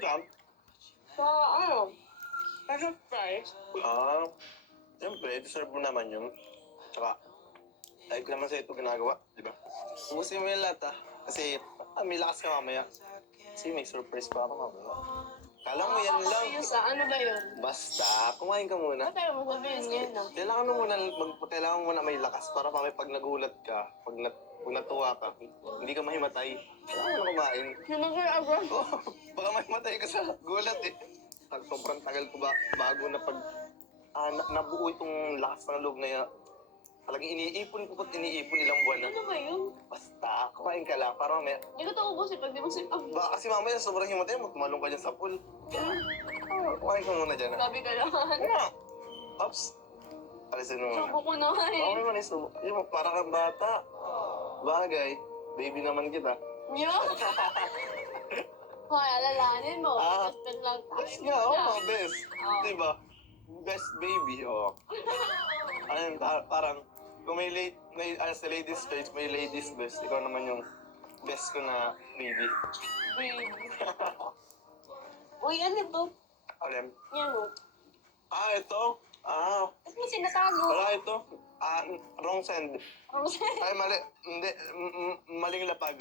ka? Sa price. Siyempre, deserve mo naman yun. Tsaka, like naman sa ito ginagawa, di ba? Ubusin mo yung lahat kasi may lakas ka mamaya. Kasi may surprise pa ako mamaya. Kala mo yan lang. Ano ba yun? Basta, kumain ka muna. Ba't tayo mo sabihin ngayon na? Kailangan mo muna may lakas para mamaya pag nagulat ka, pag natuwa ka, hindi ka mahimatay. Kailangan mo na kumain. Sinagay agad. Baka mahimatay ka sa gulat eh. Sobrang tagal ko ba bago na pag nabuo itong lakas ng loob na yan. Talagang iniipon ilang buwan na. Ano ba yun? Basta, kumain ka lang para mamaya. Hindi ko ito ubusin pag di mo sipag. Baka kasi mamaya sobrang himatay mo, tumalong ka dyan sa pool. Kumain ka muna dyan. Grabe ka naman. Ops. Alisin mo muna. Subo ko naman eh. Okay man isubo. Yung para kang bata. Bagay. Baby naman kita. Yun. Hoy, alalahanin mo. Best friend lang tayo. Best nga, best. Diba? Best baby, Ayun, parang, kung may sa ladies page, may ladies best. Ikaw naman yung best ko na baby. Baby. Uy, ano ito? Alam. Yan o. Ito? Ba't may sinatago? Wala ito. Wrong send. Ay, mali. Hindi, maling lapag.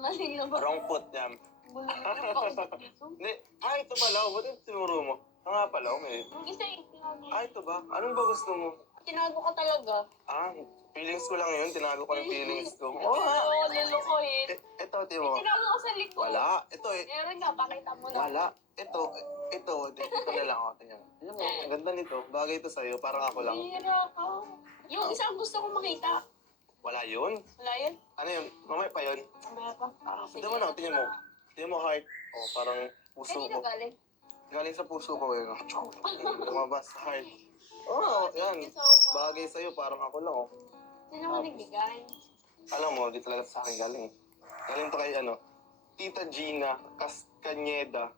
Maling na ba? Wrong foot, yan. Hindi. Ito pala. Ba't yung tinuro mo? Nga pala, may... Yung isa yung tinago. Ito ba? Anong ba gusto mo? Tinago ka talaga. Feelings ko lang yun. Tinago ko yung feelings ko. Oo, lulukoyin. Ito, Timo. Tinago ko sa likod. Wala. Ito eh. Meron nga, pakita mo na. Wala. Ito na lang ako. Tingnan. Alam mo, ang ganda nito. Bagay ito sa'yo. Parang ako lang. Hira ka. Yung isang gusto kong makita. Wala yun. Wala yun? Ano yun? Mamaya pa yun. Mamaya pa. Tignan mo na. Tingnan mo. Tingnan mo heart. Parang puso Kanino ko. galing? Galing sa puso ko yun. Lumabas sa heart. Yan. Thank you so much. Bagay sa'yo. Parang ako lang Sino mo nagbigay? Alam mo, di talaga sa akin galing. Galing to kay Tita Gina Castañeda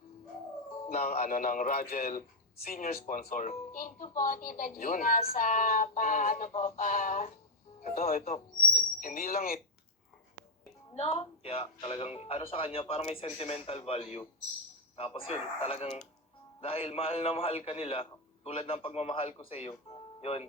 ng Ragel senior sponsor. Thank you po, Tita Yun. Gina, sa Ito. Hindi lang No? kaya talagang sa kanya para may sentimental value. Tapos yun, talagang dahil mahal na mahal ka nila, tulad ng pagmamahal ko sa iyo, yun,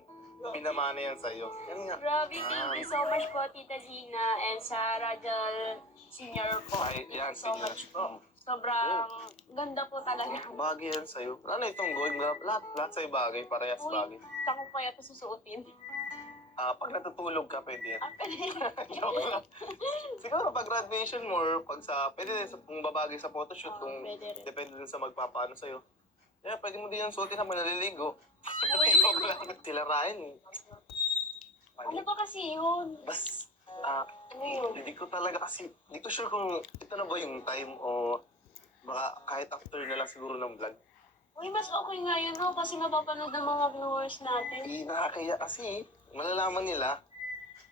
pinamana yan sa iyo. Yan nga. Grabe, thank you so much po, Tita Gina, and sa Rajal Senior po. Ay, yan, Thank you so senior. much po. Sobrang ganda po talaga. Bagay yan sa iyo. Ano itong gold? Lahat sa'yo bagay, parehas Uy, bagay. tako pa ito susuotin. Pag natutulog ka, pwede yan. Pwede. Joke lang. Siguro pag graduation mo, or pwede din kung babagay sa photoshoot, kung Pwede rin. depende din sa magpapaano sa'yo. Yeah, pwede mo din yan suotin habang naliligo. Uy. Joke lang. Sila Ryan. Ano ba kasi yun? Ano yun? Hindi ko talaga kasi, hindi ko sure kung ito na ba yung time o baka kahit after na lang siguro ng vlog. Uy, mas okay nga yun, no? Kasi mapapanood ng mga viewers natin. Nakakaya kasi, malalaman nila,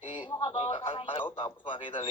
Ano ka ba? tapos makita nila